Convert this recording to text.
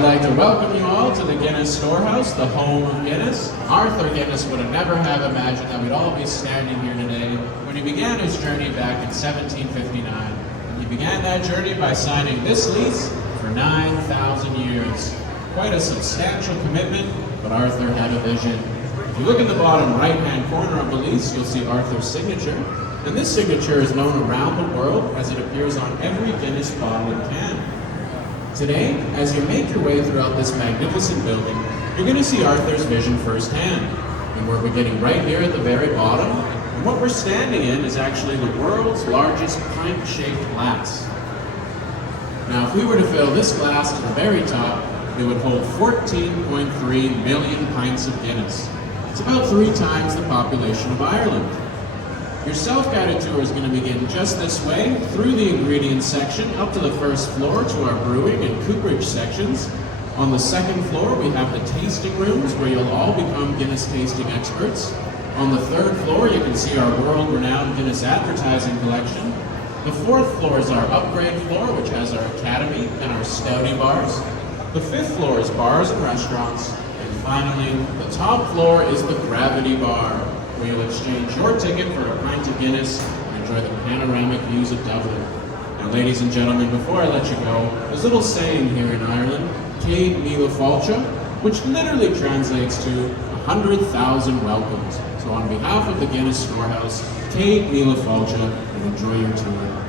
I'd like to welcome you all to the Guinness Storehouse, the home of Guinness. Arthur Guinness would have never have imagined that we'd all be standing here today when he began his journey back in 1759. He began that journey by signing this lease for 9,000 years. Quite a substantial commitment, but Arthur had a vision. If you look in the bottom right-hand corner of the lease, you'll see Arthur's signature. And this signature is known around the world as it appears on every Guinness bottle and can. Today, as you make your way throughout this magnificent building, you're going to see Arthur's vision firsthand. And we're beginning right here at the very bottom. And what we're standing in is actually the world's largest pint-shaped glass. Now, if we were to fill this glass to the very top, it would hold 14.3 million pints of Guinness. It's about 3 times the population of Ireland. Your self-guided tour is going to begin just this way, through the ingredients section, up to the first floor to our brewing and cooperage sections. On the second floor, we have the tasting rooms, where you'll all become Guinness tasting experts. On the third floor, you can see our world-renowned Guinness advertising collection. The fourth floor is our upgrade floor, which has our academy and our stouty bars. The fifth floor is bars and restaurants. And finally, the top floor is the gravity bar, where you'll exchange your ticket for a pint of Guinness and enjoy the panoramic views of Dublin. Now, ladies and gentlemen, before I let you go, there's a little saying here in Ireland, Céad Míle Fáilte, which literally translates to 100,000 welcomes. So on behalf of the Guinness Storehouse, Céad Míle Fáilte, and enjoy your tour.